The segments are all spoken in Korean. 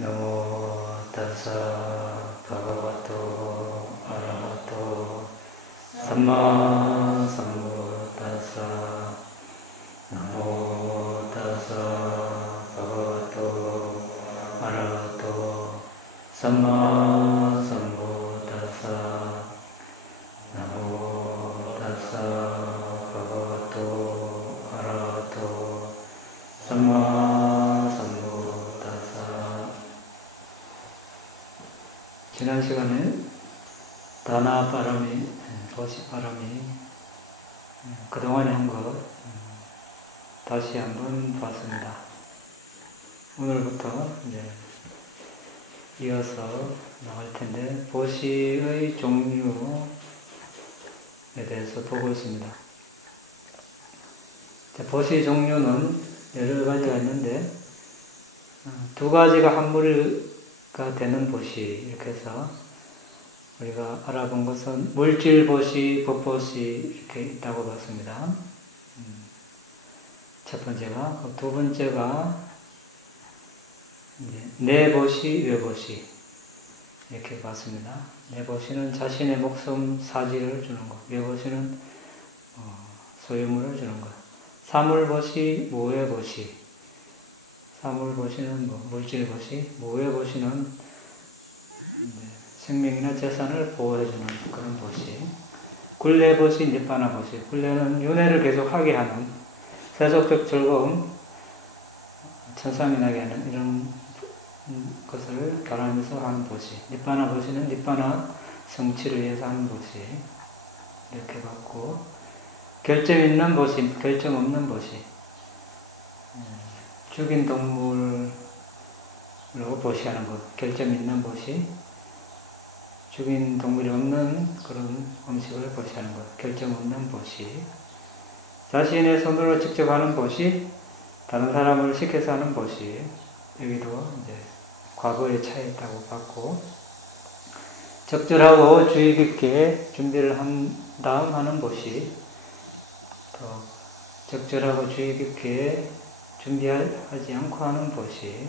너모 타사 바가와토 아라하토 삼마 삼부타사 너모 타사 바가와토 아라하토 삼마 삼부타사 너모 타사 바가와토 아라하토 삼마 삼부타사. 지난 시간에 다나바람이, 보시바람이 그동안에 한 것 다시 한번 봤습니다. 오늘부터 이제 이어서 나갈 텐데, 보시의 종류에 대해서 보고 있습니다. 보시 종류는 여러 가지가 있는데, 두 가지가 한물가 되는 보시, 이렇게 해서 우리가 알아본 것은 물질보시, 법보시 이렇게 있다고 봤습니다. 첫 번째가, 두 번째가 내보시, 외보시 이렇게 봤습니다. 내보시는 자신의 목숨 사지를 주는 것, 외보시는 소유물을 주는 것. 사물보시, 무외보시. 사물보시는 물질보시, 무외보시는 생명이나 재산을 보호해주는 그런 보시. 굴레보시, 니빠나보시. 굴레는 윤회를 계속하게 하는, 세속적 즐거움, 천상이 나게 하는 이런 것을 바라면서 하는 보시. 니빠나보시는 니빠나 성취를 위해서 하는 보시. 이렇게 봤고, 결정 있는 보시, 결정 없는 보시. 죽인 동물로 보시하는 것, 결정 있는 보시. 죽인 동물이 없는 그런 음식을 보시하는 것, 결정 없는 보시. 자신의 손으로 직접 하는 보시, 다른 사람을 시켜서 하는 보시. 여기도 이제 과거에 차이 있다고 봤고, 적절하고 주의 깊게 준비를 한 다음 하는 보시, 또 적절하고 주의 깊게 준비하지 않고 하는 보시,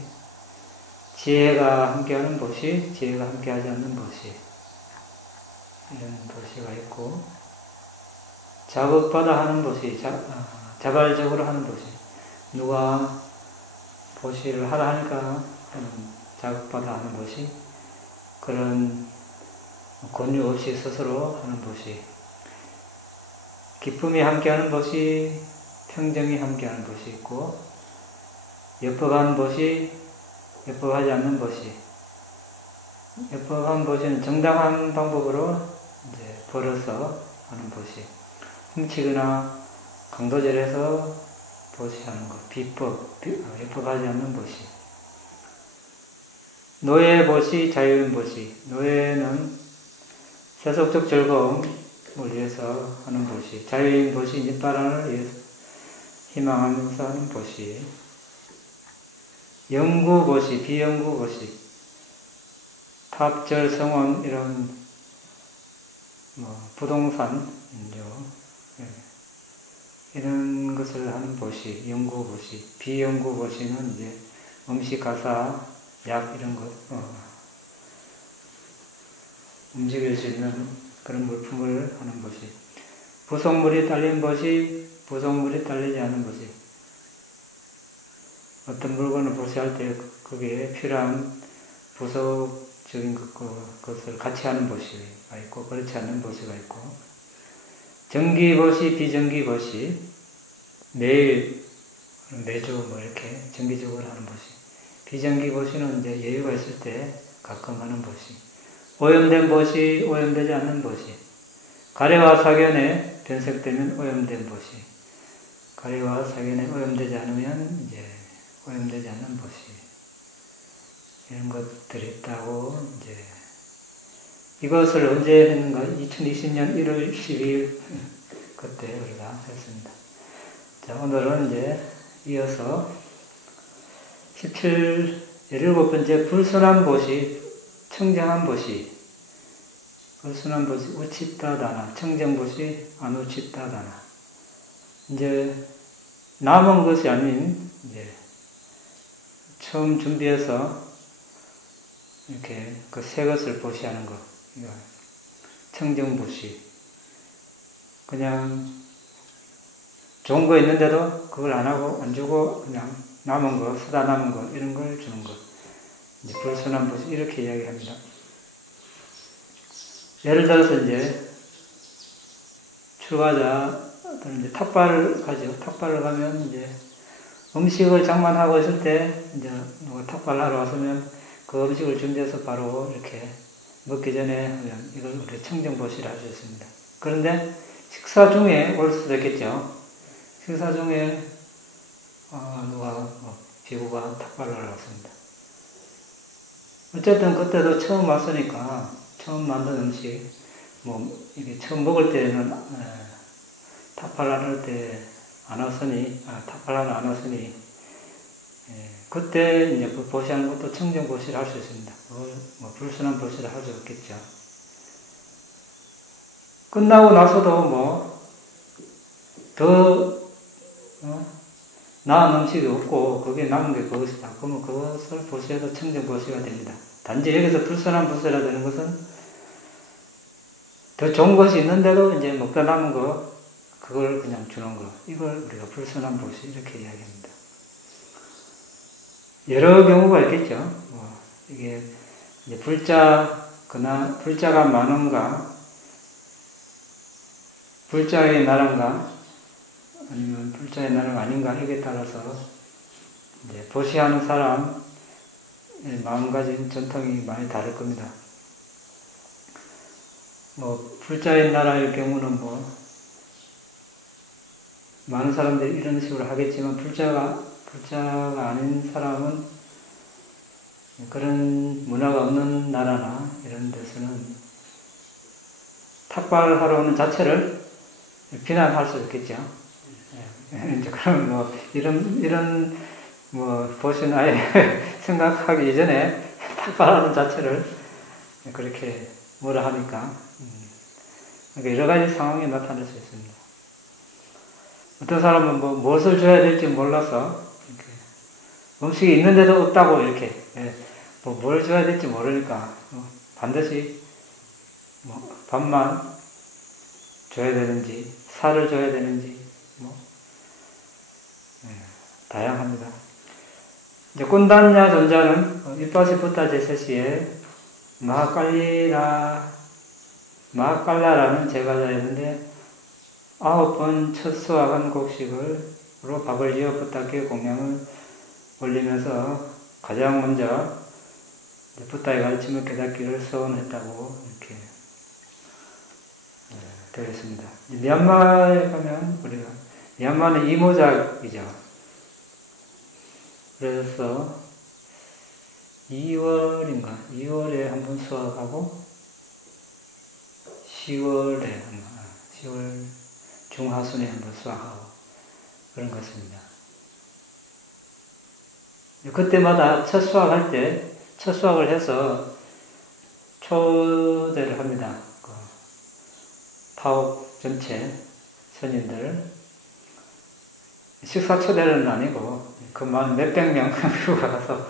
지혜가 함께하는 보시, 지혜가 함께하지 않는 보시, 이런 보시가 있고, 자극받아 하는 보시, 자발적으로 하는 보시. 누가 보시를 하라 하니까 자극받아 하는 보시, 그런 권유 없이 스스로 하는 보시. 기쁨이 함께하는 보시, 평정이 함께하는 보시 있고, 엽법하는 보시, 엽법하지 않는 보시. 엽법한 보시는 정당한 방법으로 이제 벌어서 하는 보시. 훔치거나 강도질해서 보시하는 것. 비법, 엽법하지 않는 보시. 노예 보시, 자유인 보시. 노예는 세속적 즐거움을 위해서 하는 보시. 자유인 보시, 니빠란을 위해서 희망하면서 하는 보시. 영구 보시, 비영구 보시. 탑절, 성원, 이런 부동산, 이런 것을 하는 보시, 영구 보시. 비영구 보시는 이제 음식, 가사, 약 이런 것, 움직일 수 있는 그런 물품을 하는 보시. 부속물이 딸린 보시, 부속물이 딸리지 않은 보시. 어떤 물건을 보시할 때 거기에 필요한 부속적인 것을 같이 하는 보시가 있고, 그렇지 않는 보시가 있고, 정기보시, 비정기보시. 매일, 매주 이렇게 정기적으로 하는 보시. 비정기보시는 이제 여유가 있을 때 가끔 하는 보시. 오염된 보시, 오염되지 않는 보시. 가래와 사견에 변색되면 오염된 보시. 가래와 사견에 오염되지 않으면 이제 오염되지 않는 보시. 이런 것들이 있다고, 이제 이것을 언제 했는가? 2020년 1월 12일 그때 우리가 했습니다. 자, 오늘은 이제 이어서 17번째 불순한 보시, 청정한 보시. 불순한 보시, 우치따다나. 청정보시, 아누치따다나. 이제 남은 것이 아닌, 이제 처음 준비해서 이렇게 그 새 것을 보시하는 거, 이거 청정보시. 그냥 좋은 거 있는데도 그걸 안 하고 안 주고 그냥 남은 거, 쓰다 남은 거 이런 걸 주는 거. 이제 불순환보시 이렇게 이야기합니다. 예를 들어서 이제 출가자들은 이제 탑발을 가죠. 탑발을 가면 이제 음식을 장만하고 있을 때 이제 누가 탑발을 하러 왔으면 그 음식을 준비해서 바로 이렇게 먹기 전에 하면 이걸 우리 청정보시라 할 수 있습니다. 그런데 식사 중에 올 수도 있겠죠. 식사 중에 누가 비구가 탑발을 하러 왔습니다. 어쨌든 그때도 처음 왔으니까 처음 만든 음식 이게 처음 먹을 때는 탑발을 할 때 안 왔으니 탑발을 안 왔으니 그때 이제 그 보시하는 것도 청정보시를 할 수 있습니다. 그걸 불순환보시를 할 수 없겠죠. 끝나고 나서도 더 나은 음식이 없고 거기에 남은 게 그것이다. 그러면 그것을 보시해도 청정보시가 됩니다. 단지 여기서 불순환보시라 되는 것은 더 좋은 것이 있는데도 이제 먹다 남은 거 그걸 그냥 주는 거. 이걸 우리가 불순환보시 이렇게 이야기합니다. 여러 경우가 있겠죠. 이게 이제 불자가 많은가, 불자의 나라인가, 아니면 불자의 나라가 아닌가, 이게 따라서 이제 보시하는 사람의 마음가짐, 전통이 많이 다를 겁니다. 불자의 나라의 경우는 많은 사람들이 이런 식으로 하겠지만, 불자가 아닌 사람은 그런 문화가 없는 나라나 이런 데서는 탁발하러 오는 자체를 비난할 수 있겠죠. 이제 그럼 이런 보시는 아예 생각하기 이전에 탁발하는 자체를 그렇게 뭐라 하니까 여러 가지 상황이 나타날 수 있습니다. 어떤 사람은 무엇을 줘야 될지 몰라서 이렇게 음식이 있는데도 없다고 이렇게 뭘 줘야 될지 모르니까 반드시 밥만 줘야 되는지 살을 줘야 되는지 다양합니다. 이제 꼰단냐 존자는 이빠시 부타 제세시에 마하깔라라는 제가자였는데 9번 첫 수학한 곡식으로 밥을 지어 부타께 공양을 올리면서 가장 먼저 부타의 가르침을 깨닫기를 소원했다고 이렇게 되어 있습니다. 미얀마에 가면 미얀마는 이모작이죠. 그래서 2월에 한번 수학하고 10월 중하순에 한번 수학하고 그런 것 같습니다. 그때마다 첫 수학을 해서 초대를 합니다. 타옥 전체 선인들 식사 초대는 아니고 그만 몇백 명 비구가 가서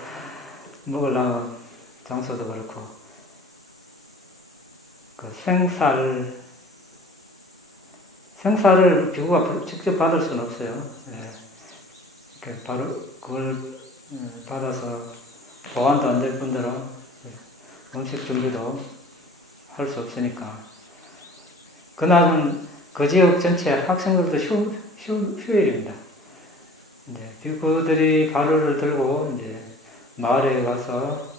먹으려면 장소도 그렇고 생사를 비구가 직접 받을 수는 없어요. 바로 그걸 받아서 보관도 안 될 뿐더러 음식 준비도 할 수 없으니까 그날은 그 지역 전체 학생들도 휴일입니다. 이제 비구들이 가루를 들고 이제 마을에 가서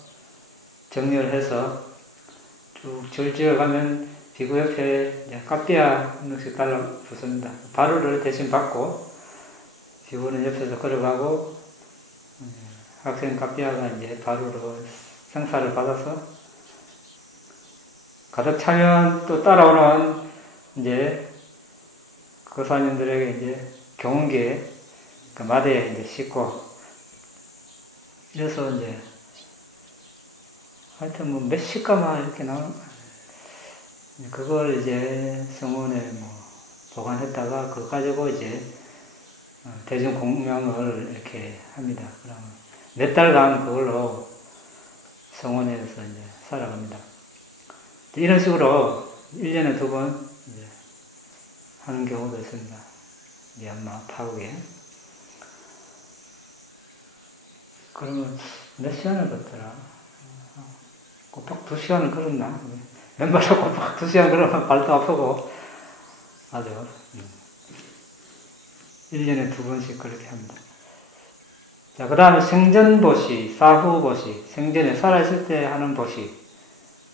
정리를 해서 쭉 줄지어 가면 비구 옆에 이제 카피아 한 명씩 달라붙습니다. 바루를 대신 받고 비구는 옆에서 걸어가고 학생 카피아가 이제 바루로 생사를 받아서 가득 차면 또 따라오는 이제 거사님들에게 이제 경운기에 그 마대에 이제 싣고 이래서 이제 하여튼 몇 시가마 이렇게 나온 그걸 이제 성원에 보관했다가 그거 가지고 이제 대중 공명을 이렇게 합니다. 그러면 몇 달간 그걸로 성원에서 이제 살아갑니다. 이런 식으로 1년에 2번 이제 하는 경우도 있습니다. 미얀마 타국에. 그러면 몇 시간을 걷더라? 꼬박 2시간을 걸었나? 왼발로 꼬박 2시간 걸으면 발도 아프고 아주 1년에 2번씩 그렇게 합니다. 자, 그 다음에 생전보시, 사후보시, 생전에 살아있을 때 하는 보시,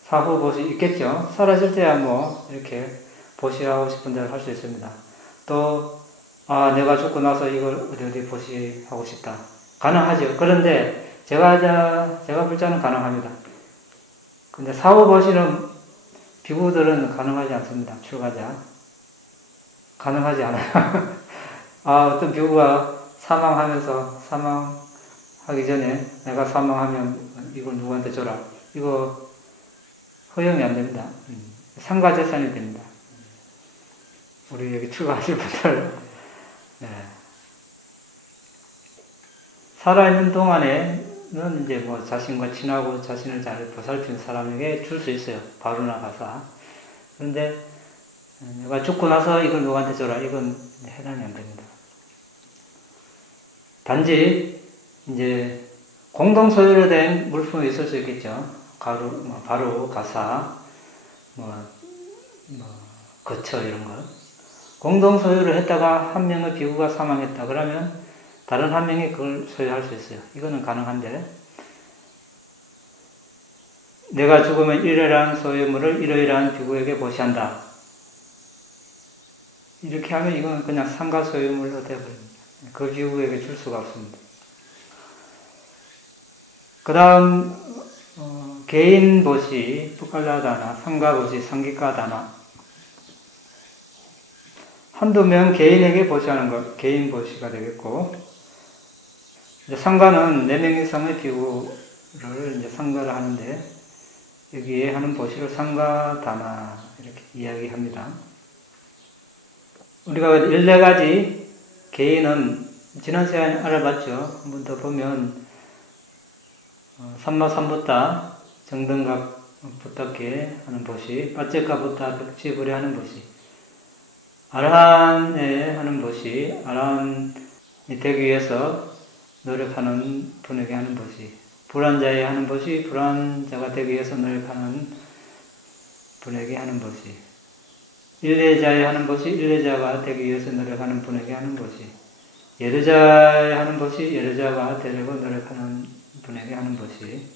사후보시 있겠죠? 살아있을 때야 뭐 이렇게 보시하고 싶은 대로 할 수 있습니다. 또 내가 죽고 나서 이걸 어디 보시하고 싶다. 가능하죠. 그런데 제가 불자는 가능합니다. 근데 사후보시는 비구들은 가능하지 않습니다. 출가자. 가능하지 않아요. 어떤 비구가 사망하기 전에 내가 사망하면 이걸 누구한테 줘라. 이거 허용이 안 됩니다. 상가재산이 됩니다. 우리 여기 출가하실 분들, 네. 살아있는 동안에는 이제 뭐 자신과 친하고 자신을 잘 보살피는 사람에게 줄 수 있어요. 바루나 가사. 그런데 내가 죽고 나서 이걸 누구한테 줘라. 이건 해당이 안 됩니다. 단지 이제 공동 소유로 된 물품이 있을 수 있겠죠. 바루, 가사, 거처 이런 거. 공동 소유를 했다가 한 명의 비구가 사망했다. 그러면 다른 한 명이 그걸 소유할 수 있어요. 이거는 가능한데 내가 죽으면 이러이러한 소유물을 이러이러한 비구에게 보시한다. 이렇게 하면 이건 그냥 상가 소유물로 되어버립니다. 그 비구에게 줄 수가 없습니다. 그 다음 개인 보시, 푸칼라다나, 상가보시, 상기가다나 한두 명 개인에게 보시하는 것, 개인 보시가 되겠고 상가는 4명 이상의 비구를 이제 상가를 하는데 여기에 하는 보시를 상가다나 이렇게 이야기합니다. 우리가 14가지 개인은 지난 시간에 알아봤죠. 한 번 더 보면 삼마삼부타 정등각 부탁게 하는 보시, 빠째가부타 벽지불에 하는 보시, 아라한에 하는 보시, 아라한이 되기 위해서 노력하는 분에게 하는 보시, 불안자에 하는 보시, 불안자가 되기 위해서 노력하는 분에게 하는 보시, 일례자에 하는 보시, 일례자가 되기 위해서 노력하는 분에게 하는 보시, 예르자에 하는 보시, 예르자가 되려고 노력하는 분에게 하는 보시,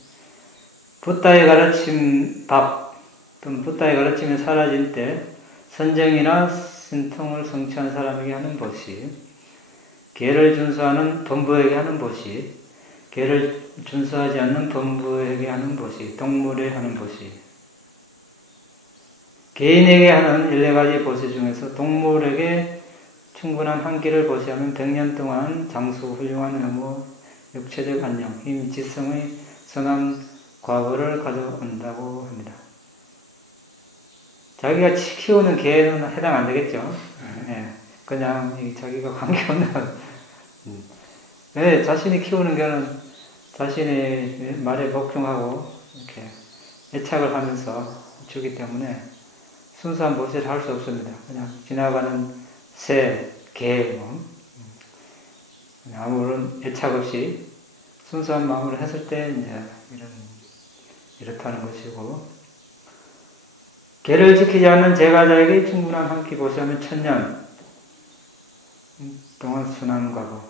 붓다의 가르침 답 또는 붓다의 가르침이 사라질 때 선정이나 신통을 성취한 사람에게 하는 보시, 계를 준수하는 범부에게 하는 보시, 계를 준수하지 않는 범부에게 하는 보시, 동물에 하는 보시, 개인에게 하는 14가지 보시 중에서 동물에게 충분한 한 끼를 보시하면 100년 동안 장수, 훌륭한 의무, 육체적 안녕, 힘, 지성의 선한 과거를 가져온다고 합니다. 자기가 키우는 개는 해당 안 되겠죠. 네. 그냥 자기가 관계없는 왜 자신이 키우는 개는 자신의 말에 복종하고 이렇게 애착을 하면서 주기 때문에 순수한 보시를 할 수 없습니다. 그냥 지나가는 새, 개, 아무런 애착 없이 순수한 마음으로 했을 때 이제 이렇다는 것이고, 계를 지키지 않는 제가자에게 충분한 한 끼 보시하면 1000년 동안 순환과고,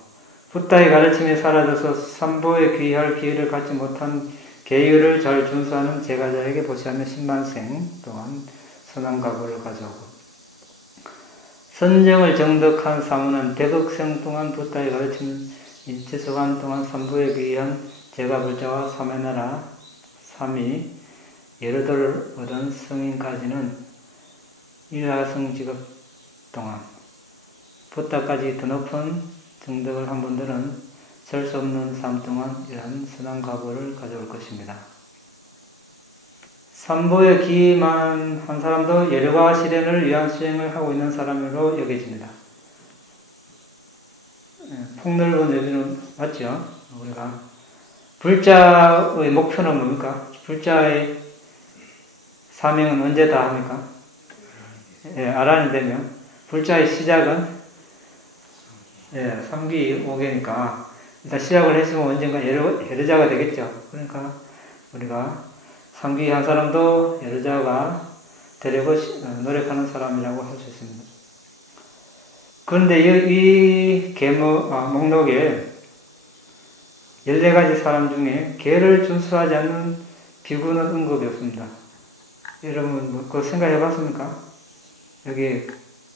붓다의 가르침이 사라져서 삼보에 귀할 기회를 갖지 못한 계율을 잘 준수하는 제가자에게 보시하면 10만생 동안 선왕과거를 가져오고, 선정을 정덕한 사무는 대극생 동안 붓다의 가르침 일치소간 동안 삼부에 귀한 제가불자와 사매나라 삼이 예르도를 얻은 성인까지는 일하성 직업 동안 붓다까지 더 높은 정덕을 한 분들은 셀 수 없는 삶 동안 이러한 선왕과거를 가져올 것입니다. 삼보에 기만 한 사람도 열과 시련을 위한 수행을 하고 있는 사람으로 여겨집니다. 폭넓은 여기는 맞죠? 우리가 불자의 목표는 뭡니까? 불자의 사명은 언제 다 합니까? 예, 아란이 되면 불자의 시작은 예, 3기 5개니까 일단 시작을 했으면 언젠가 해르자가 되겠죠. 그러니까 우리가 3기 한 사람도 해르자가 되려고 노력하는 사람이라고 할 수 있습니다. 그런데 이 목록에 14가지 사람 중에 계를 준수하지 않는 비구는 언급이 없습니다. 여러분 그거 생각해 봤습니까? 여기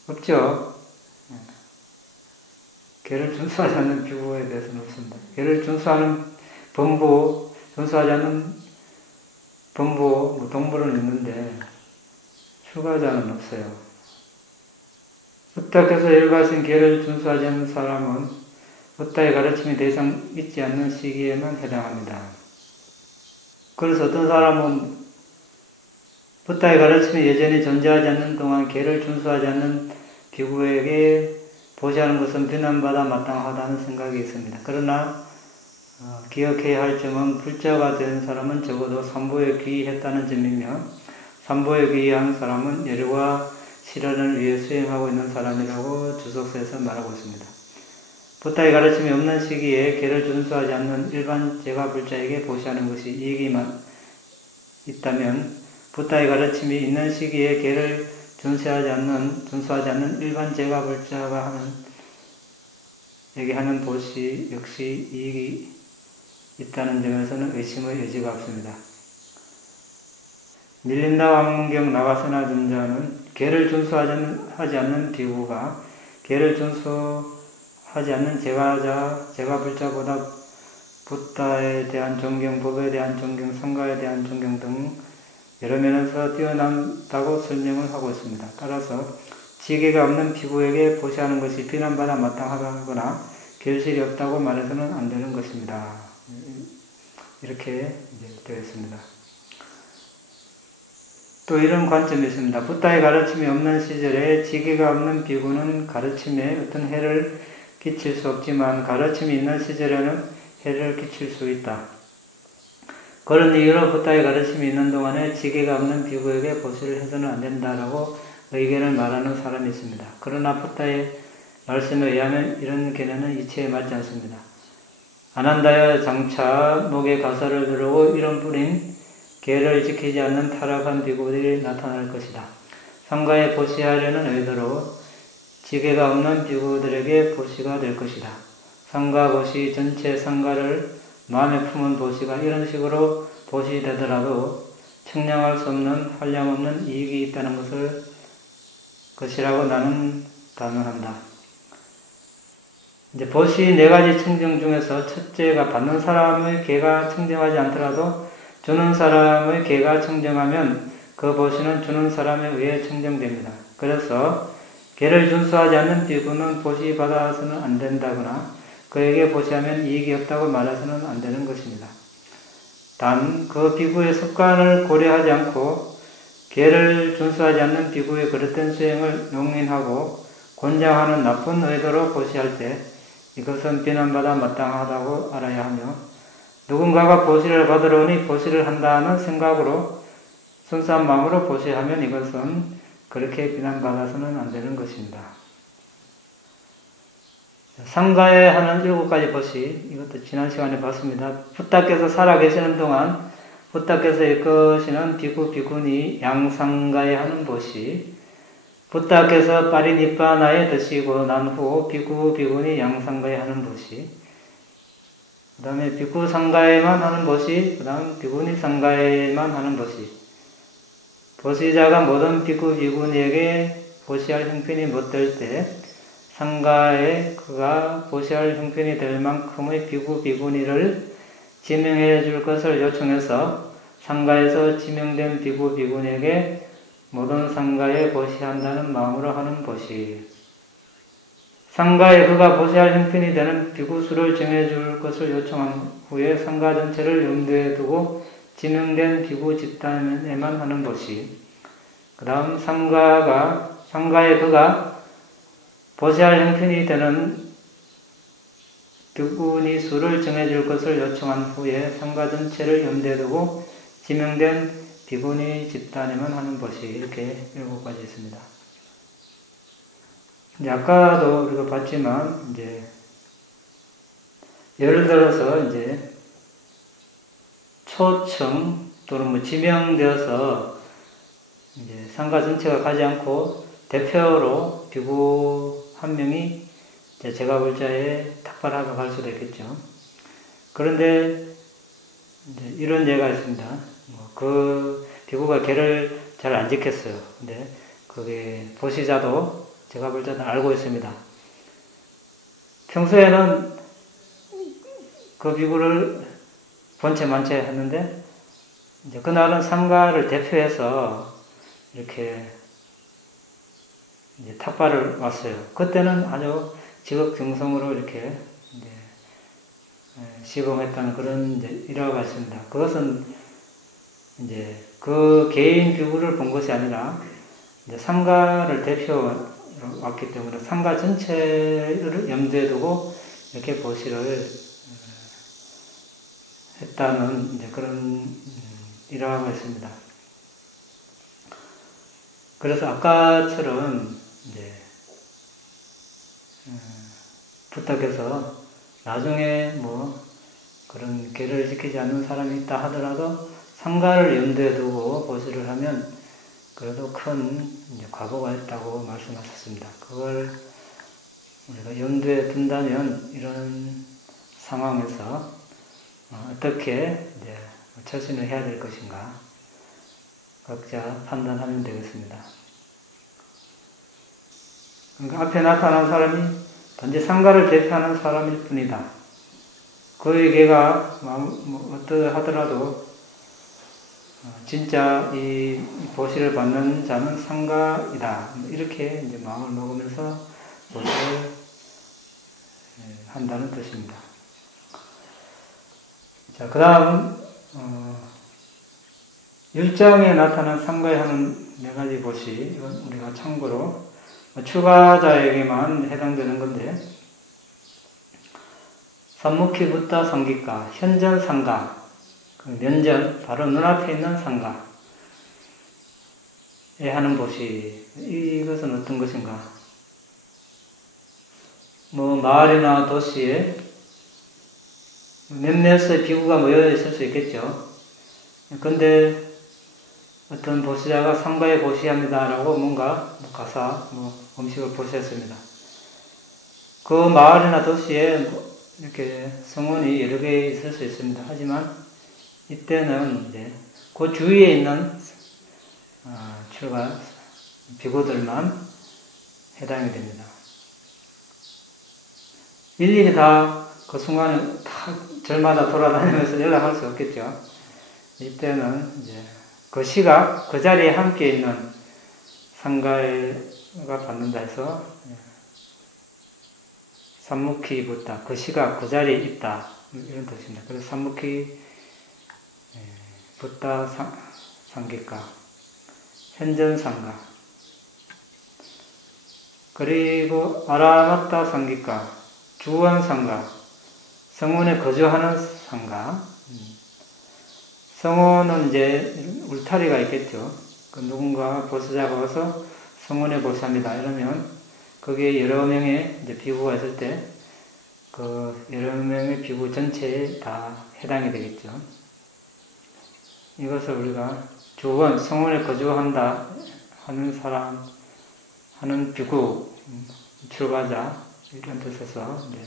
없죠? 계를 준수하지 않는 비구에 대해서는 없습니다. 계를 준수하는 범부, 준수하지 않는 범부, 동물은 있는데 출가자는 없어요. 부탁해서 일가신 계를 준수하지 않는 사람은 부타의 가르침이 더 이상 있지 않는 시기에만 해당합니다. 그래서 어떤 사람은 부타의 가르침이 여전히 존재하지 않는 동안 계를 준수하지 않는 비구에게 보시하는 것은 비난받아 마땅하다는 생각이 있습니다. 그러나 기억해야 할 점은 불자가 된 사람은 적어도 삼보에 귀의했다는 점이며 삼보에 귀의한 사람은 예류와 실현을 위해 수행하고 있는 사람이라고 주석서에서 말하고 있습니다. 부타의 가르침이 없는 시기에 계를 준수하지 않는 일반 제가불자에게 보시하는 것이 이익이만 있다면 부타의 가르침이 있는 시기에 계를 준수하지 않는 일반 제가불자가 하는 보시 역시 이익이 있다는 점에서는 의심의 여지가 없습니다. 밀린다 왕경 나가서나 존자는 계를 준수하지 않는 비구가 계를 준수하지 않는 제가불자보다 부타에 대한 존경, 법에 대한 존경, 상가에 대한 존경 등 여러 면에서 뛰어난다고 설명을 하고 있습니다. 따라서 지계가 없는 비구에게 보시하는 것이 비난받아 마땅하다거나 결실이 없다고 말해서는 안 되는 것입니다. 이렇게 되어 있습니다. 또 이런 관점이 있습니다. 부타의 가르침이 없는 시절에 지계가 없는 비구는 가르침에 어떤 해를 끼칠 수 없지만 가르침이 있는 시절에는 해를 끼칠 수 있다. 그런 이유로 부타의 가르침이 있는 동안에 지계가 없는 비구에게 보시를 해서는 안 된다라고 의견을 말하는 사람이 있습니다. 그러나 부타의 말씀에 의하면 이런 견해는 이치에 맞지 않습니다. 아난다야 장차 목에 가사를 두르고 이런 뿌린 계를 지키지 않는 타락한 비구들이 나타날 것이다. 상가에 보시하려는 의도로 지계가 없는 비구들에게 보시가 될 것이다. 상가 보시 전체 상가를 마음에 품은 보시가 이런 식으로 보시되더라도 측량할 수 없는 한량 없는 이익이 있다는 것이라고 나는 단언한다. 이제 보시 4가지 청정 중에서 첫째가 받는 사람의 계가 청정하지 않더라도 주는 사람의 계가 청정하면 그 보시는 주는 사람에 의해 청정됩니다. 그래서 계를 준수하지 않는 비구는 보시 받아서는 안 된다거나 그에게 보시하면 이익이 없다고 말해서는 안 되는 것입니다. 단 그 비구의 습관을 고려하지 않고 계를 준수하지 않는 비구의 그릇된 수행을 용인하고 권장하는 나쁜 의도로 보시할 때 이것은 비난받아 마땅하다고 알아야 하며 누군가가 보시를 받으러 오니 보시를 한다는 생각으로 순수한 마음으로 보시하면 이것은 그렇게 비난받아서는 안 되는 것입니다. 상가에 하는 7가지 보시, 이것도 지난 시간에 봤습니다. 부타께서 살아계시는 동안 부타께서 이끄시는 비구, 비구니 양상가에 하는 보시, 부타께서 파리니빠나에 드시고 난 후 비구, 비구니 양상가에 하는 보시, 그 다음에 비구 상가에만 하는 보시, 그 다음 비구니 상가에만 하는 보시. 보시자가 모든 비구, 비구니에게 보시할 형편이 못 될 때 상가에 그가 보시할 형편이 될 만큼의 비구, 비구니를 지명해 줄 것을 요청해서 상가에서 지명된 비구, 비구니에게 모든 상가에 보시한다는 마음으로 하는 보시. 상가에 그가 보시할 형편이 되는 비구 수를 정해 줄 것을 요청한 후에 상가 전체를 염두에 두고 지명된 비구 집단에만 하는 보시. 그 다음 상가에 그가 보시할 형편이 되는 비구니 수를 정해줄 것을 요청한 후에 상가 전체를 염두에 두고 지명된 비구니 집단에만 하는 것이 이렇게 7가지 있습니다. 이제 아까도 우리가 봤지만, 이제, 예를 들어서, 이제, 초청 또는 뭐 지명되어서, 이제, 상가 전체가 가지 않고, 대표로 비구 한 명이 이제 제가불자에 탁발하러 갈 수도 있겠죠. 그런데, 이제 이런 예가 있습니다. 그 비구가 계를 잘 안 지켰어요. 근데, 그게 보시자도 제가 볼 때는 알고 있습니다. 평소에는 그 비구를 본체 만체 했는데, 이제 그날은 상가를 대표해서 이렇게 이제 탁발을 왔어요. 그때는 아주 지극정성으로 이렇게 이제 시범했다는 그런 이제 일화가 있습니다. 그것은 이제 그 개인 비구를 본 것이 아니라 이제 상가를 대표 왔기 때문에 상가 전체를 염두에 두고 이렇게 보시를 했다는 이제 그런 일화가 있습니다. 그래서 아까처럼 이제 부탁해서 나중에 뭐 그런 계를 지키지 않는 사람이 있다 하더라도 상가를 염두에 두고 보시를 하면 그래도 큰 이제 과보가 있다고 말씀하셨습니다. 그걸 우리가 염두에 둔다면 이런 상황에서 어떻게 이제 처신을 해야 될 것인가 각자 판단하면 되겠습니다. 그러니까 앞에 나타난 사람이 단지 상가를 대표하는 사람일 뿐이다. 그에게가 뭐 어떠하더라도 진짜 이 보시를 받는 자는 상가이다. 이렇게 이제 마음을 먹으면서 보시를 한다는 뜻입니다. 자, 그 다음, 일정에 나타난 상가에 하는 4가지 보시, 이건 우리가 참고로 출가자에게만 해당되는 건데, 삼무키 붓다 상기가, 현전 상가, 면전, 바로 눈앞에 있는 상가에 하는 보시, 이것은 어떤 것인가? 뭐, 마을이나 도시에 몇몇의 비구가 모여 있을 수 있겠죠. 근데 어떤 보시자가 상가에 보시합니다라고 뭔가 가사, 음식을 보시했습니다. 그 마을이나 도시에 이렇게 성원이 여러 개 있을 수 있습니다. 하지만 이때는 이제 그 주위에 있는 출가 비구들만 해당이 됩니다. 일일이 다 그 순간에 다 절마다 돌아다니면서 연락할 수 없겠죠. 이때는 이제 그 시각, 그 자리에 함께 있는 상가가 받는다 해서 삼무키 붓다, 그 시각, 그 자리에 있다 이런 뜻입니다. 그래서 삼무키 붓다 상기가, 현전상가, 그리고 아라마타 상기가, 주원상가, 성원에 거주하는 상가. 성원은 이제 울타리가 있겠죠. 그 누군가 보수자가 와서 성원에 보수합니다. 이러면 거기에 여러 명의 이제 비구가 있을 때 그 여러 명의 비구 전체에 다 해당이 되겠죠. 이것을 우리가 주원, 성원에 거주한다 하는 사람, 하는 비구, 출가자 이런 뜻에서 이제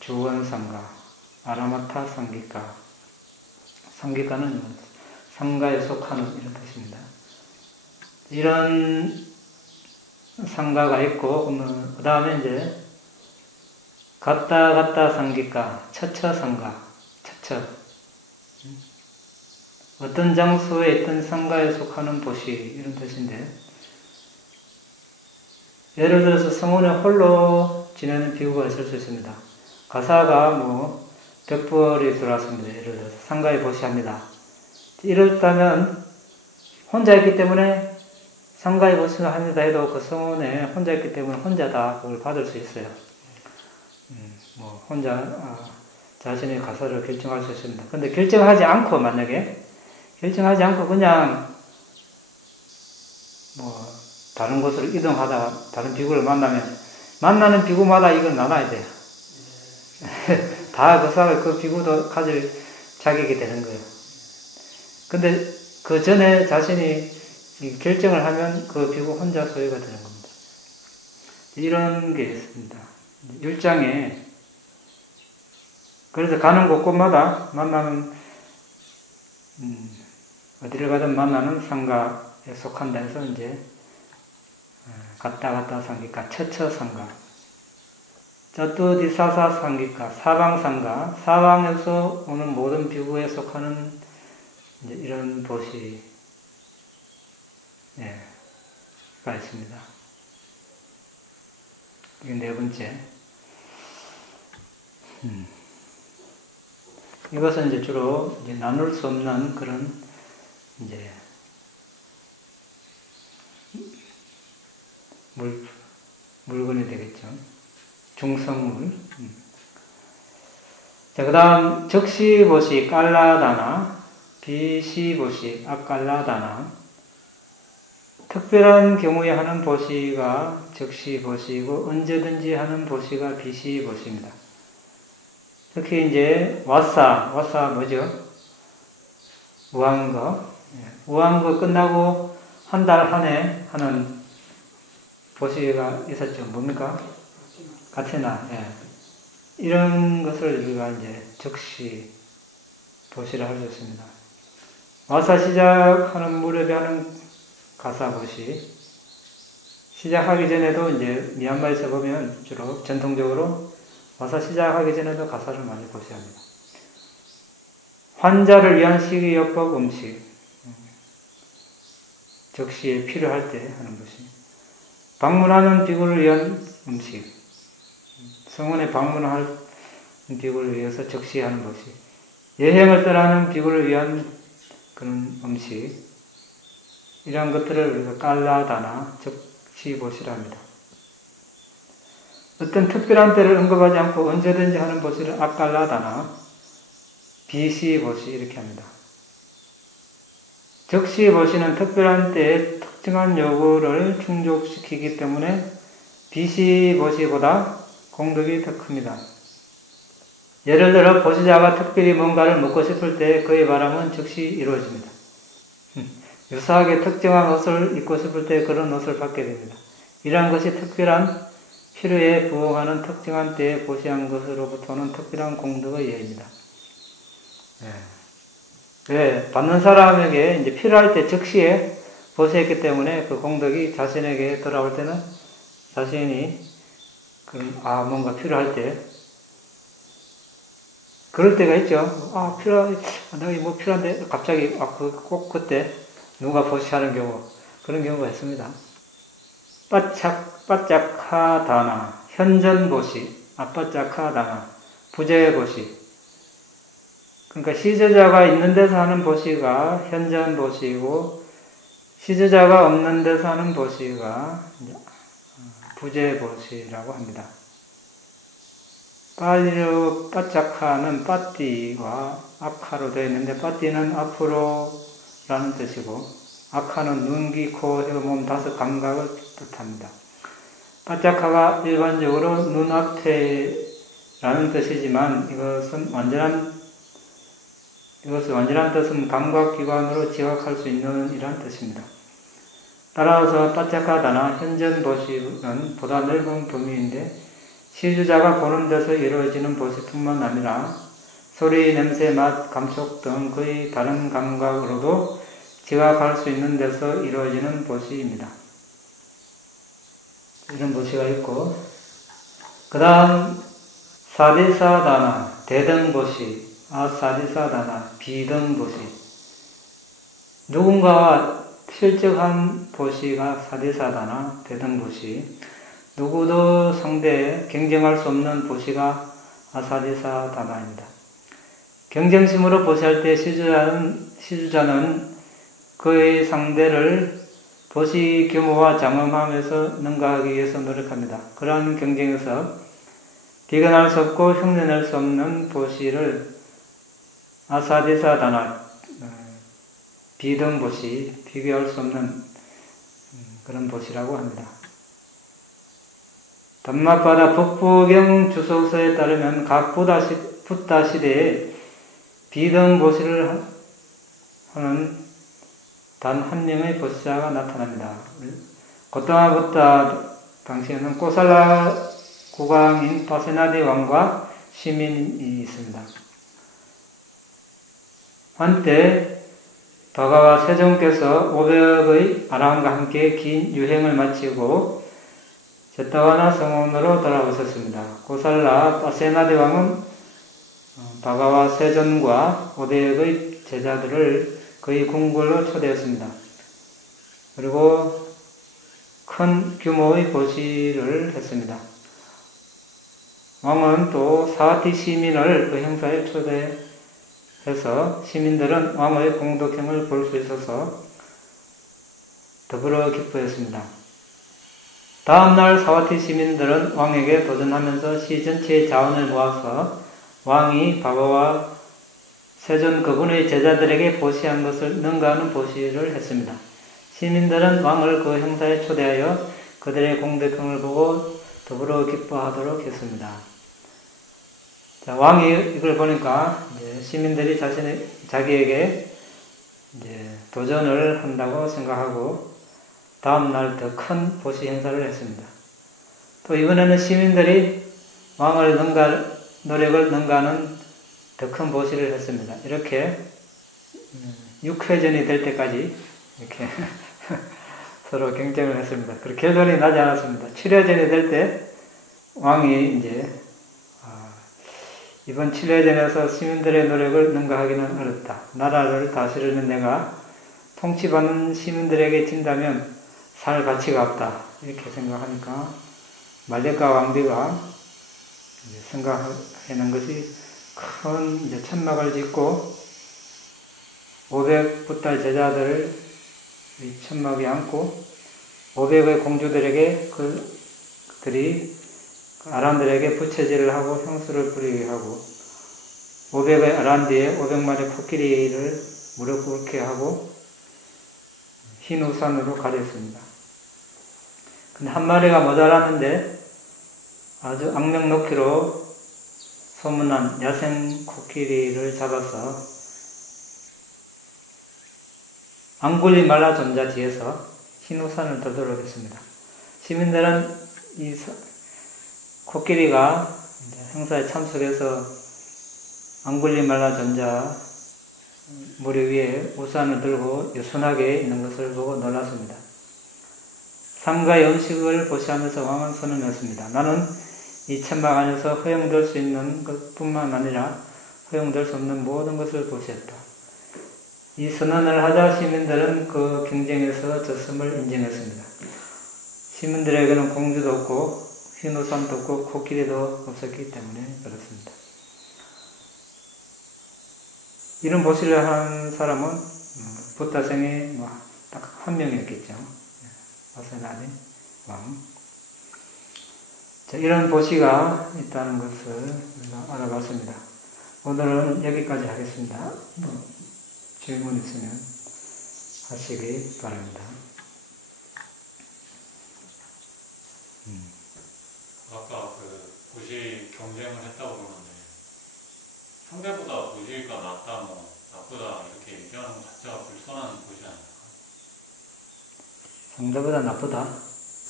주원상가, 아라마타 상기가, 상기가는 상가에 속하는 이런 뜻입니다. 이런 상가가 있고, 그 다음에 이제 갔다 상기가, 처처상가, 처처. 어떤 장소에 있던 상가에 속하는 보시 이런 뜻인데, 예를 들어서 성원에 홀로 지내는 비구가 있을 수 있습니다. 가사가 벽벌이 들어왔습니다. 예를 들어서 상가에 보시합니다. 이렇다면 혼자 있기 때문에 상가에 보시합니다 해도 그 성원에 혼자 있기 때문에 혼자 다 그걸 받을 수 있어요. 혼자 자신의 가사를 결정할 수 있습니다. 근데 결정하지 않고, 만약에 결정하지 않고 그냥 다른 곳을 이동하다가 다른 비구를 만나면 만나는 비구마다 이걸 나눠야 돼요. 다 그 비구도 가질 자격이 되는 거예요. 근데 그 전에 자신이 결정을 하면 그 비구 혼자 소유가 되는 겁니다. 이런 게 있습니다. 율장에 그래서 가는 곳곳마다 만나는 어디를 가든 만나는 상가에 속한다 해서 이제 갔다 상기가 처처상가, 쩌뚜디사사 상기가 사방상가, 사방에서 오는 모든 비구에 속하는 이제 이런 도시가 있습니다. 이게 네 번째. 이것은 이제 주로 이제 나눌 수 없는 그런 이제 물건이 되겠죠. 중성물. 자, 그 다음, 적시보시 깔라다나, 비시보시 아깔라다나. 특별한 경우에 하는 보시가 적시보시고, 언제든지 하는 보시가 비시보시입니다. 특히 이제, 와사 뭐죠? 우한거. 우한거 끝나고 한 달 한 해 하는 보시가 있었죠. 뭡니까? 가테나. 이런 것을 우리가 이제 적시 보시를 할 수 있습니다. 와사 시작하는 무렵에 하는 가사 보시. 시작하기 전에도 이제 미얀마에서 보면 주로 전통적으로 와사 시작하기 전에도 가사를 많이 보시합니다. 환자를 위한 식이요법 음식. 적시에 필요할 때 하는 것이. 방문하는 비구를 위한 음식. 성원에 방문할 비구를 위해서 적시하는 것이. 여행을 떠나는 비구를 위한 그런 음식. 이런 것들을 우리가 깔라다나 적시보시라 합니다. 어떤 특별한 때를 언급하지 않고 언제든지 하는 보시를 아깔라다나 비시보시 이렇게 합니다. 적시보시는 특별한 때에 특정한 요구를 충족시키기 때문에 비시보시보다 공덕이 더 큽니다. 예를 들어 보시자가 특별히 뭔가를 먹고 싶을 때 그의 바람은 즉시 이루어집니다. 유사하게 특정한 옷을 입고 싶을 때 그런 옷을 받게 됩니다. 이러한 것이 특별한 필요에 부응하는 특정한 때에 보시한 것으로부터는 특별한 공덕의 예입니다. 왜? 받는 사람에게 이제 필요할 때 즉시에 보시했기 때문에 그 공덕이 자신에게 돌아올 때는 자신이 뭔가 필요할 때 그럴 때가 있죠. 내가 뭐 필요한데 갑자기 꼭 그때 누가 보시하는 경우 그런 경우가 있습니다. 빠짝하다나 현전보시 아빠짝하다나 부재보시. 그러니까 시저자가 있는 데서 하는 보시가 현전보시고 시저자가 없는 데서 하는 보시가 부재보시라고 합니다. 빨리로 빠짝하는 빠띠와 아카로 되어 있는데 빠띠는 앞으로라는 뜻이고 아카는 눈, 귀, 코, 혀, 몸 5 감각을 뜻합니다. 빠짝하가 일반적으로 눈앞에라는 뜻이지만 이것은 완전한 뜻은 감각기관으로 지각할 수 있는 이란 뜻입니다. 따라서 빠짝하다나 현전보시는 보다 넓은 범위인데 시주자가 보는 데서 이루어지는 보시뿐만 아니라 소리, 냄새, 맛, 감촉 등 거의 다른 감각으로도 지각할 수 있는 데서 이루어지는 보시입니다. 이런 보시가 있고 그 다음 사디사다나 대등보시 아사디사다나 비등보시. 누군가와 실적한 보시가 사디사다나 대등보시. 누구도 상대에 경쟁할 수 없는 보시가 아사디사다나입니다. 경쟁심으로 보시할 때 시주자는 그의 상대를 보시 규모와 장엄함에서 능가하기 위해서 노력합니다. 그러한 경쟁에서 비견할 수 없고 흉내낼 수 없는 보시를 아사디사다나 비등보시, 비교할 수 없는 그런 보시라고 합니다. 담마바다 북부경 주소서에 따르면 각 붓다 시대에 비등보시를 하는 단 한 명의 보시자가 나타납니다. 고타마 붓다 당시에는 꼬살라 국왕인 파세나디 왕과 시민이 있습니다. 한때 바가와 세종께서 500의 아람과 함께 긴 유행을 마치고 제타와나 성원으로 돌아오셨습니다. 고살라 파세나디 왕은 바가와 세존과 500의 제자들을 그의 궁궐로 초대했습니다. 그리고 큰 규모의 보시를 했습니다. 왕은 또 사와티 시민을 그 행사에 초대해서 시민들은 왕의 공덕행을 볼 수 있어서 더불어 기뻐했습니다. 다음날 사와티 시민들은 왕에게 도전하면서 시 전체의 자원을 모아서 왕이 바바와 세존 그분의 제자들에게 보시한 것을 능가하는 보시를 했습니다. 시민들은 왕을 그 행사에 초대하여 그들의 공덕행을 보고 더불어 기뻐하도록 했습니다. 자, 왕이 이걸 보니까 이제 시민들이 자기에게 이제 도전을 한다고 생각하고 다음날 더 큰 보시 행사를 했습니다. 또 이번에는 시민들이 왕을 노력을 능가하는 더 큰 보시를 했습니다. 이렇게 6회전이 될 때까지 이렇게 서로 경쟁을 했습니다. 그 결론이 나지 않았습니다. 7회전이 될 때 왕이 이제 이번 7회전에서 시민들의 노력을 능가하기는 어렵다. 나라를 다스리는 내가 통치받는 시민들에게 진다면 살 가치가 없다. 이렇게 생각하니까 말레카 왕비가 생각해낸 것이 큰 이제 천막을 짓고 500붓달 제자들을 이 천막에 안고 500의 공주들에게 그들이 아람들에게 부채질을 하고 향수를 뿌리게 하고 500의 아란디에 500마리 코끼리를 무릎 꿇게 하고 흰 우산으로 가렸습니다. 근데 한 마리가 모자랐는데 아주 악명 높기로 소문난 야생 코끼리를 잡아서 앙굴리말라 존자 뒤에서 흰 우산을 들도록 했습니다. 시민들은 이 코끼리가 행사에 참석해서 앙굴리말라 존자 무리 위에 우산을 들고 유순하게 있는 것을 보고 놀랐습니다. 삶과의 음식을 보시하면서 왕은 선언했습니다. 나는 이 천막 안에서 허용될 수 있는 것뿐만 아니라 허용될 수 없는 모든 것을 보시했다. 이 선언을 하자 시민들은 그 경쟁에서 졌음을 인정했습니다. 시민들에게는 공주도 없고 흰 우산도 없고 코끼리도 없었기 때문에 그렇습니다. 이런 보시를 한 사람은 붓다생에 딱 한 명이었겠죠. 파세나디 왕. 자, 이런 보시가 있다는 것을 알아봤습니다. 오늘은 여기까지 하겠습니다. 질문 있으면 하시기 바랍니다. 아까 그 보시 경쟁을 했다고 그러는데 상대보다 보시가 낫다, 뭐 나쁘다 이렇게 얘기하는 것 자체가 불편한 보시 아닙니까? 상대보다 나쁘다?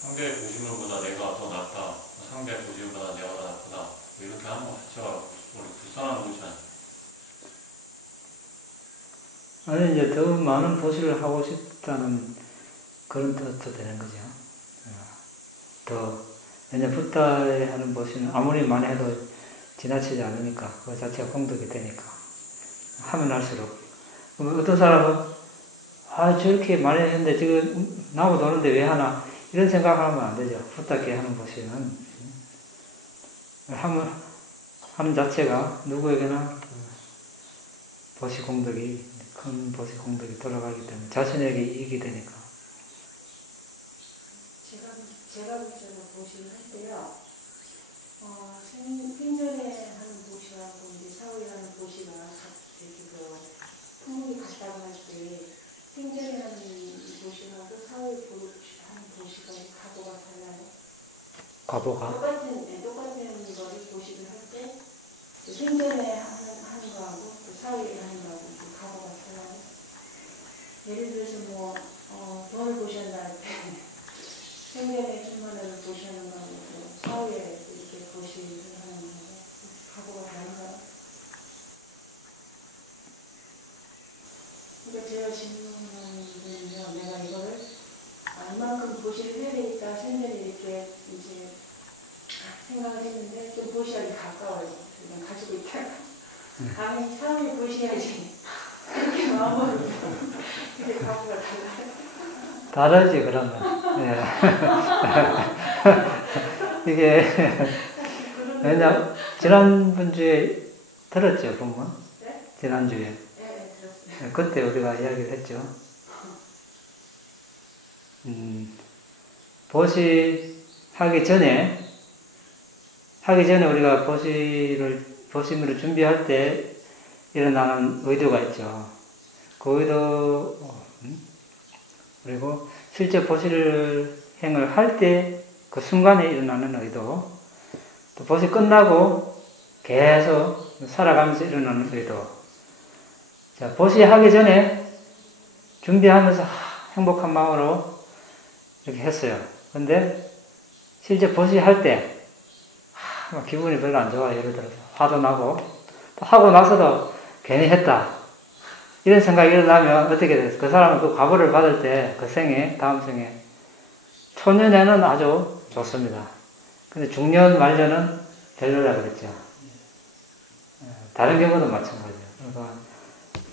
상대 보시물보다 내가 더 낫다, 상대 보시물보다 내가 더 나쁘다, 뭐 이렇게 하는 것 자체가 불편한 보시 아닙니까? 아니, 이제 더 많은 보시를 하고 싶다는 그런 뜻도 되는 거죠. 왜냐, 붓다에 하는 보시는 아무리 많이 해도 지나치지 않으니까, 그 자체가 공덕이 되니까. 하면 할수록. 어떤 사람은, 저렇게 많이 했는데 지금 나하고 노는데 왜 하나? 이런 생각하면 안 되죠. 붓다게 하는 보시는. 하는 자체가 누구에게나 보시 공덕이, 큰 보시 공덕이 돌아가기 때문에 자신에게 이익이 되니까. 제가 그전에 보시를 할 때요, 생전에 하는 보시하고 이제 사후에 하는 보시가 이렇게 그 품목이 같다고 할 때 생전에 하는 보시하고 사후에 하는 보시가 각오가 달라요. 과보가? 똑같은 거를 보시를 할 때 생전에 하는 거하고 또 사후에 하는 거하고 좀 각오가 달라요. 예를 들어서 뭐 돈을 보셨다 할 때 생전에 천만원을 보시는 거하고 또 사후에 이렇게 보시를 하는 거하고 각오가 다른가요? 그러니까 제가 질문하는군요. 내가 이거를 이만큼 보시를 해야 되니까 생전에 이렇게 이제 생각을 했는데 좀 보시하기 가까워요. 그냥 가지고 있다가 아니 사람이 보시야지 그렇게 마음으로 그게 각오가 달라요. 다르지, 그러면. 예. 이게, 왜냐, 지난번 주에 들었죠, 본문? 네? 지난주에. 네, 들었어요. 예, 그때 우리가 이야기를 했죠. 보시하기 전에 우리가 보시물을 준비할 때 일어나는 의도가 있죠. 그 의도, 그리고 실제 보실행을 할 때 그 순간에 일어나는 의도, 또 보시 끝나고 계속 살아가면서 일어나는 의도. 자, 보시하기 전에 준비하면서 행복한 마음으로 이렇게 했어요. 근데 실제 보시할 때 기분이 별로 안 좋아요. 예를 들어서 화도 나고 또 하고 나서도 괜히 했다. 이런 생각이 일어나면 어떻게 돼요? 그 사람은 그 과보를 받을 때 그 생에, 다음 생에 초년에는 아주 좋습니다. 근데 중년, 말년은 별로라 그랬죠. 다른 경우도 마찬가지예요. 그러니까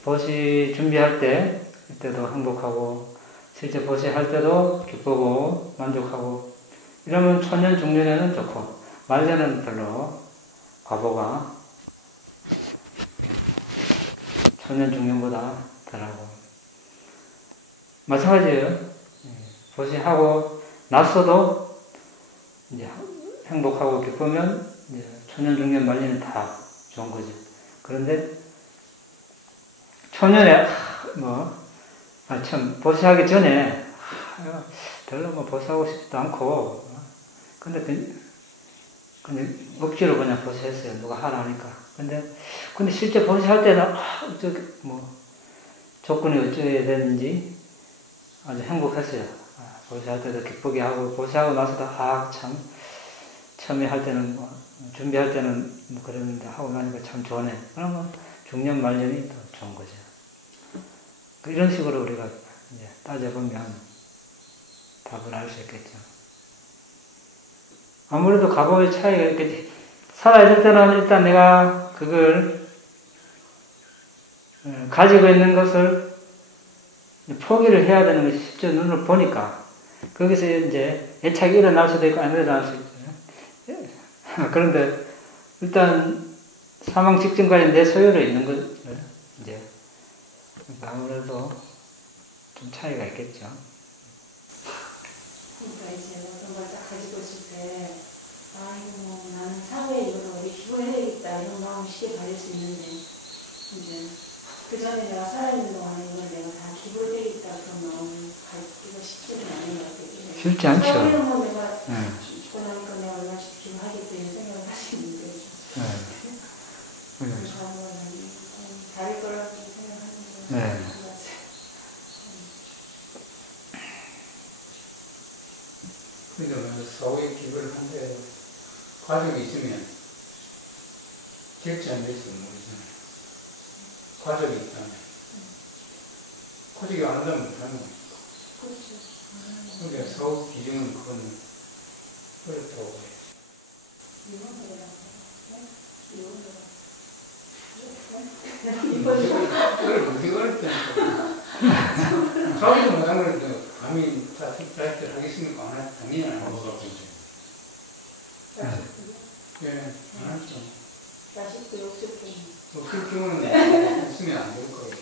보시 준비할 때 그때도 행복하고 실제 보시할 때도 기쁘고 만족하고 이러면 초년, 중년에는 좋고 말년은 별로 과보가 초년, 중년보다 덜하고 마찬가지예요. 보시하고 났어도 이제 행복하고 기쁘면 이제 초년, 중년, 말년은 다 좋은 거죠. 그런데 초년에 참 보시하기 전에 별로 보시하고 싶지도 않고 근데 억지로 그냥 보시했어요. 누가 하라 하니까. 근데 실제 보시할 때는 조건이 어쩌야 되는지 아주 행복했어요. 보시할 때도 기쁘게 하고 보시하고 나서도 참 처음에 할 때는 준비할 때는 그랬는데 하고 나니까 참 좋네. 그러면 중년 말년이 더 좋은 거죠. 이런 식으로 우리가 이제 따져보면 답을 알 수 있겠죠. 아무래도 과거의 차이가 있겠지. 살아있을 때는 일단 내가 그걸 가지고 있는 것을 포기를 해야 되는 것이 실제 눈으로 보니까 거기서 이제 애착이 일어날 수도 있고 안 일어날 수도 있어요. 그런데 일단 사망 직전까지 내 소유로 있는 것 이제 아무래도 좀 차이가 있겠죠. 그러니까 이제 어떤 걸 딱 가지고 있을 때 나는 사후에 이걸 어디 기부해야겠다 이런 마음이 쉽게 가질 수 있는데 이제 그 전에 내가 살아있는 동안에 이걸 내가 다 기부해야겠다 그런 마음이 갖기가 쉽지는 않은 것 같아요. 쉽지 않죠. 사후에는 뭐 내가 죽고 나니까 내가 얼마씩 기부하겠다 이런 생각을 할 수 있는데 다를 거라고 생각하는 것 같아요. 그래도 사후에 기부를 한데 가족이 있으면 결제안될지 모르잖아요. 가족이 있다면 가족이 안 한다면 못하는 거니까. 그렇죠. 그러니까 사후 기준은 그거는 어렵다고 봐요. 그걸 어떻게 어렵다니까. 자기도 못한 거는데 감히 자식들 하겠습니까? 안 할, 당연히 안 하죠. 예, 안 하죠. 자식들 없을 때는 없을 경우는 있으면 안 될 거예요.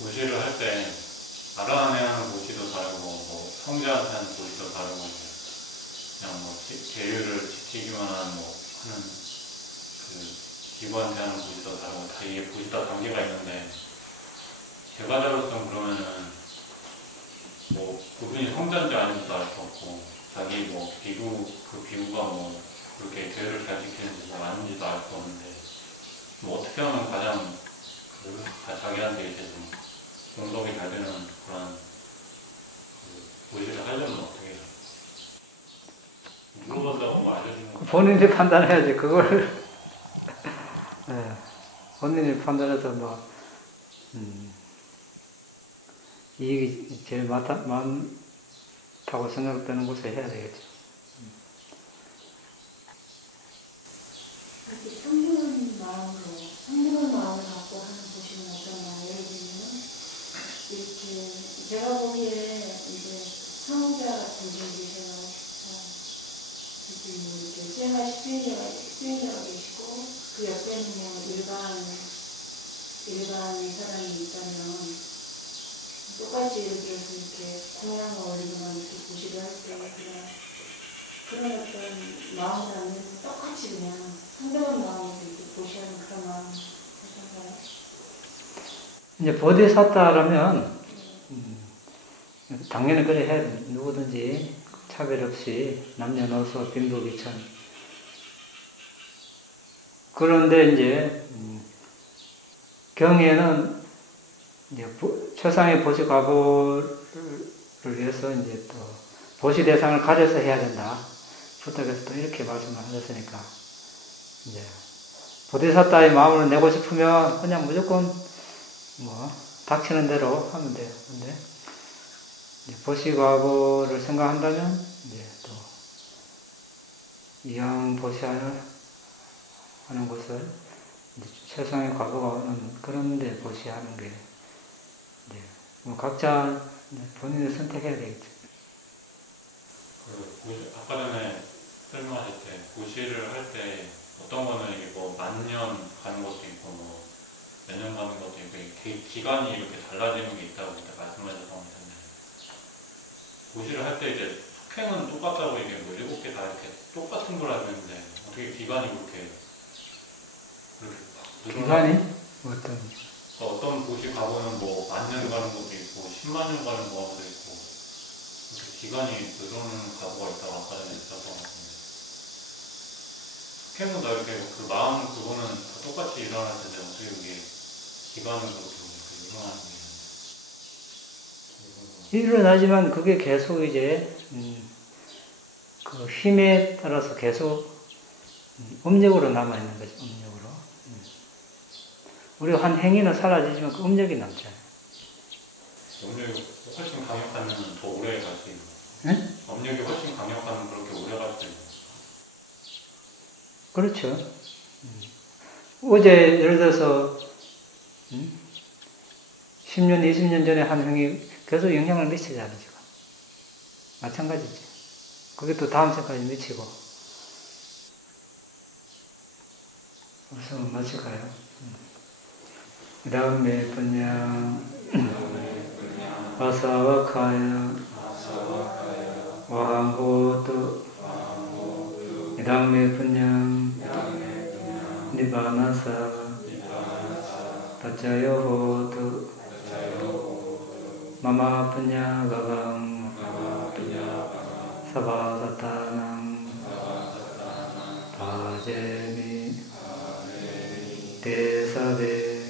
보시를 할 때 아내하는 보시도 다르고 성자한테 하는 보시도 다른 거죠. 그냥 뭐 계율을 지키기만 하는 뭐 하는 그 기구한테 하는 보시도 다르고 다 이게 보시다 단계가 있는데 제과자로서는 그러면은 뭐 그분이 성자인지 아닌지도 알 수 없고 자기 뭐 그 비구가 뭐 그렇게 계율을 잘 지키는지 뭐 아닌지도 알 수 없는데 뭐 어떻게 하면 가장 자기한테 이제 좀 공덕이 잘 되는 그런 보시를 하려면 어떻게 해요? 물어본다고 뭐 알려주는 거 본인이 판단해야지. 그걸 네, 본인이 판단해서 뭐 이익이 제일 많다고 생각되는 곳에 해야 되겠죠. 이렇게 성경한 마음을 갖고 하는 보시는 어떤가요? 예를 들면 이렇게 제가 보기에 이제 성자 같은 분들이세요. 이렇게 수행할 수행자가 계시고 그 옆에는 일반의 사람이 있다면 똑같이 예를 들어서 이렇게 공양을 올리거나 이렇게 보시를 할 때 그런 어떤 마음을 안에서 똑같이 그냥 상대방 마음으로 이렇게 보시는 그런 마음 어떤가요? 이제 보디사타라면 당연히 그래 해야 돼. 누구든지 차별 없이 남녀노소 빈부귀천. 그런데 이제 경에는 이제 최상의 보시 과보를 위해서 이제 또 보시 대상을 가려서 해야 된다. 부탁해서 또 이렇게 말씀을 하셨으니까 이제 보디사타의 마음을 내고 싶으면 그냥 무조건 뭐 닥치는 대로 하면 돼요. 근데 보시 과보를 생각한다면 이제 또 이왕 보시하는 것을 이제 최상의 과보가 오는 그런 데 보시하는 게 이제 뭐 각자 본인이 선택해야 되겠죠. 아까 전에 설명하실 때 보시를 할 때 어떤 거는 이게 뭐 만년 가는 것도 있고 뭐 몇 년 가는 것도 있고 이게 기간이 이렇게 달라지는 게 있다고 그때 말씀하셨던 것 같은데 보시를 할 때 이제 속행은 똑같다고 이게 뭐 7개 다 이렇게 똑같은 걸 하는데 어떻게 기간이 그렇게 기간이? 어떤 보시 가보는 뭐 만년 가는 것도 있고 10만 년 가는 거도 있고 이렇게 기간이 늘어나는 가보가 있다고 아까 전에 있었던 것 같은데 속행은 다 이렇게 그 마음 그거는 다 똑같이 일어날 텐데 어떻게 그게 기간은 그렇게 일어나는 게 일어나지만 그게 계속 이제 그 힘에 따라서 계속 음력으로 남아있는 거죠. 음력으로. 우리 한 행위는 사라지지만 그 음력이 남잖아요. 음력이 훨씬 강력하면 더 오래 갈 수 있는 네? 음력이 훨씬 강력하면 그렇게 오래 갈 수 있는 그렇죠. 어제 예를 들어서 10년, 20년 전에 한 행위 계속 영향을 미치잖아요. 지금. 마찬가지지. 그게 또 다음 생까지 미치고. 그래서 마칠까요? 그 다음에 분양 아사와카야 와한고도 그 다음에 분양 니바나사 다짜요호도 마마 분야 가방 사바사타낭 바제미 대사베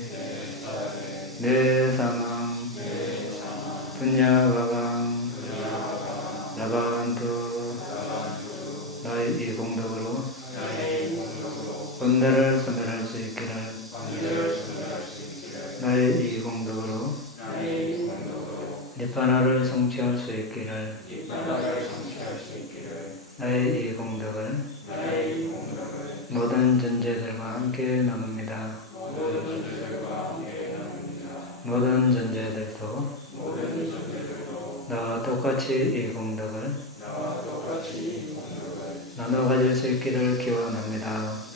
내상왕 분야가강 나반도 나의 이 공덕으로 번뇌를 소멸할 수 있기를 나의 이 공덕으로 니파나를 성취할 수 있기를 나의 이 공덕을 모든 존재들과 함께 나눕니다. 모든 존재들도 나와 똑같이 이 공덕을 나눠 가질 수 있기를 기원합니다.